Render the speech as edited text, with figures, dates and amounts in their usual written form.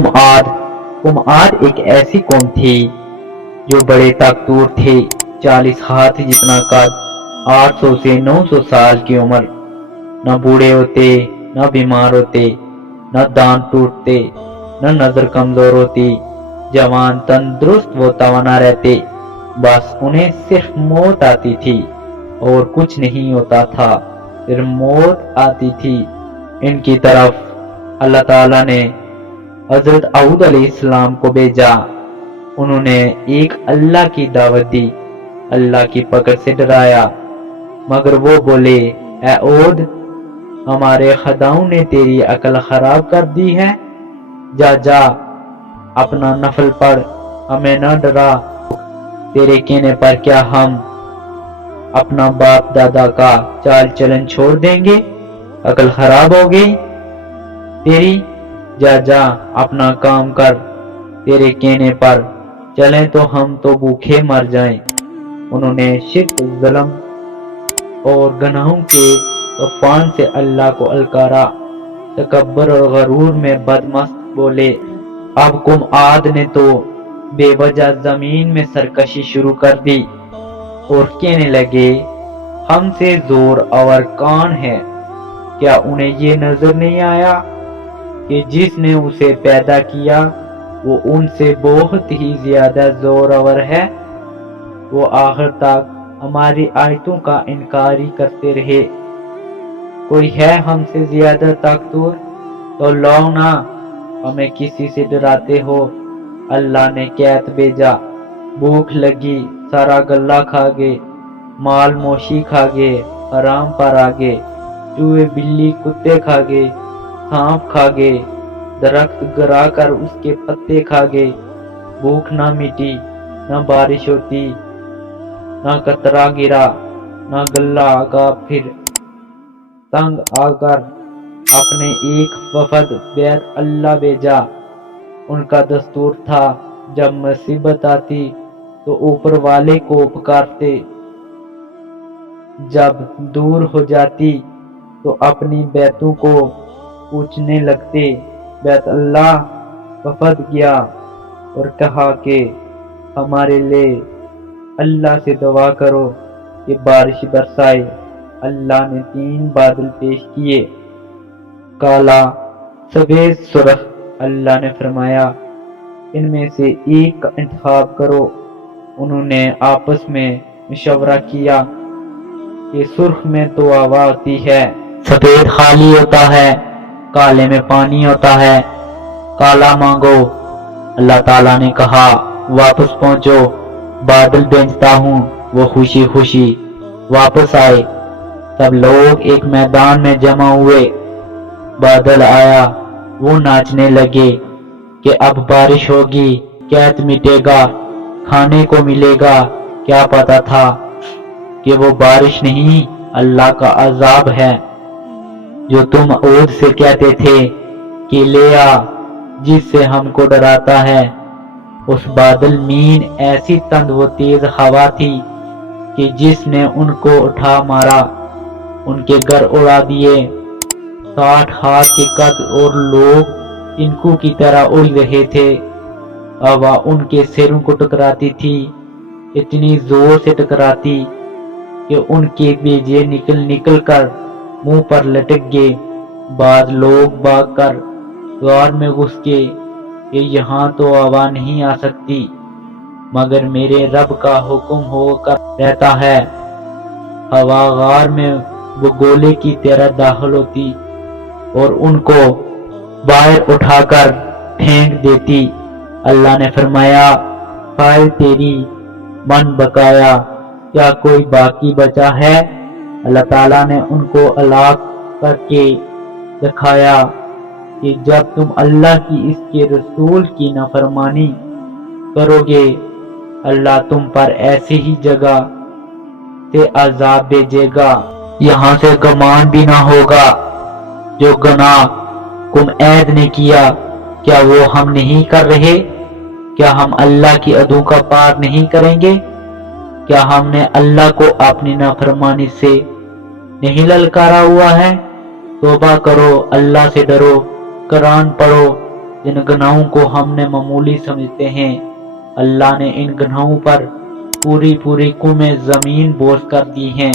कुम आद एक ऐसी कौम थी जो बड़े ताकतवर थे। 40 हाथ जितना कद, 800 से 900 साल की उम्र। न बूढ़े होते, न बीमार होते, न दांत टूटते, न नजर कमजोर होती। जवान तंदुरुस्त व तवाना रहते। बस उन्हें सिर्फ मौत आती थी और कुछ नहीं होता था, सिर्फ मौत आती थी। इनकी तरफ अल्लाह ताला ने हजरत दाऊद अलैहिस्सलाम को भेजा। उन्होंने एक अल्लाह की दावत दी, अल्लाह की पकड़ से डराया, मगर वो बोले, ऐ औद, हमारे खुदाओं ने तेरी अकल खराब कर दी है। जा जा अपना नफल पढ़, हमें न डरा। तेरे कहने पर क्या हम अपना बाप दादा का चाल चलन छोड़ देंगे? अकल खराब हो गई तेरी। जा जा अपना काम कर, तेरे कहने पर चलें तो हम तो भूखे मर जाएं। उन्होंने शिर्क, जुल्म और गुनाहों के तूफान से अल्लाह को अलकारा। तकब्बर और गरूर में बदमस्त बोले। अब कुम आद ने तो बेवजह जमीन में सरकशी शुरू कर दी और कहने लगे, हमसे जोर और कौन है? क्या उन्हें ये नजर नहीं आया कि जिसने उसे पैदा किया वो उनसे बहुत ही ज्यादा जोरावर है? वो आखिर तक हमारी आयतों का इनकार ही करते रहे। कोई है हमसे ज्यादा ताकतवर? तो लो ना, हमें किसी से डराते हो? अल्लाह ने कैद भेजा, भूख लगी, सारा गल्ला खा गए, माल मोशी खा गए, हराम पर आ गए, चूहे बिल्ली कुत्ते खा गए, सांप खा गए, दरख्त गिरा कर उसके पत्ते खा गए। भूख ना मिटी, न बारिश होती, न कतरा गिरा, न गल्ला आगा। फिर तंग आकर अपने एक वफद बैत अल्लाह भेजा। उनका दस्तूर था, जब मुसीबत आती तो ऊपर वाले को पुकारते, जब दूर हो जाती तो अपनी बैतों को पूछने लगते। बैत अल्लाह वफद गया और कहा कि हमारे लिए अल्लाह से दुआ करो कि बारिश बरसाए। अल्लाह ने 3 बादल पेश किए, काला, सफेद, सुर्ख। अल्लाह ने फरमाया, इनमें से एक का इंतखाब करो। उन्होंने आपस में मशवरा किया कि सुर्ख में तो हवा होती है, सफेद खाली होता है, काले में पानी होता है, काला मांगो। अल्लाह ताला ने कहा, वापस पहुंचो, बादल भेजता हूँ। वो खुशी खुशी वापस आए। सब लोग एक मैदान में जमा हुए। बादल आया, वो नाचने लगे कि अब बारिश होगी, कैद मिटेगा, खाने को मिलेगा। क्या पता था कि वो बारिश नहीं, अल्लाह का अजाब है, जो तुम औद से कहते थे कि ले आ, जिससे हमको डराता है। उस बादल मीन ऐसी तंद व तेज हवा थी कि जिसने उनको उठा मारा, उनके घर उड़ा दिए। 60 हाथ के कद और लोग इनको की तरह उड़ रहे थे। हवा उनके सिरों को टकराती थी, इतनी जोर से टकराती कि उनके बेजे निकल निकल कर मुंह पर लटक गए। बाद लोग भागकर गार में घुस गए कि यहाँ तो हवा नहीं आ सकती, मगर मेरे रब का हुक्म होकर रहता है। हवा गार में वो गोले की तरह दाखिल होती और उनको बाहर उठाकर फेंक देती। अल्लाह ने फरमाया, फाइल तेरी, मन बकाया, क्या कोई बाकी बचा है? अल्लाह ताला ने उनको हलाक करके दिखाया कि जब तुम अल्लाह की इसके रसूल की नाफरमानी करोगे, अल्लाह तुम पर ऐसी ही जगह से अजाब भेजेगा, यहाँ से गमान भी ना होगा। जो गुनाह कुम ऐद ने किया, क्या वो हम नहीं कर रहे? क्या हम अल्लाह की अदों का पार नहीं करेंगे? क्या हमने अल्लाह को अपनी नाफरमानी से नहीं ललकारा हुआ है? तौबा करो, अल्लाह से डरो, कुरान पढ़ो, جن گناہوں کو ہم نے معمولی سمجھتے ہیں، اللہ نے ان گناہوں پر پوری پوری قومیں زمین بوجھ کر دی ہیں۔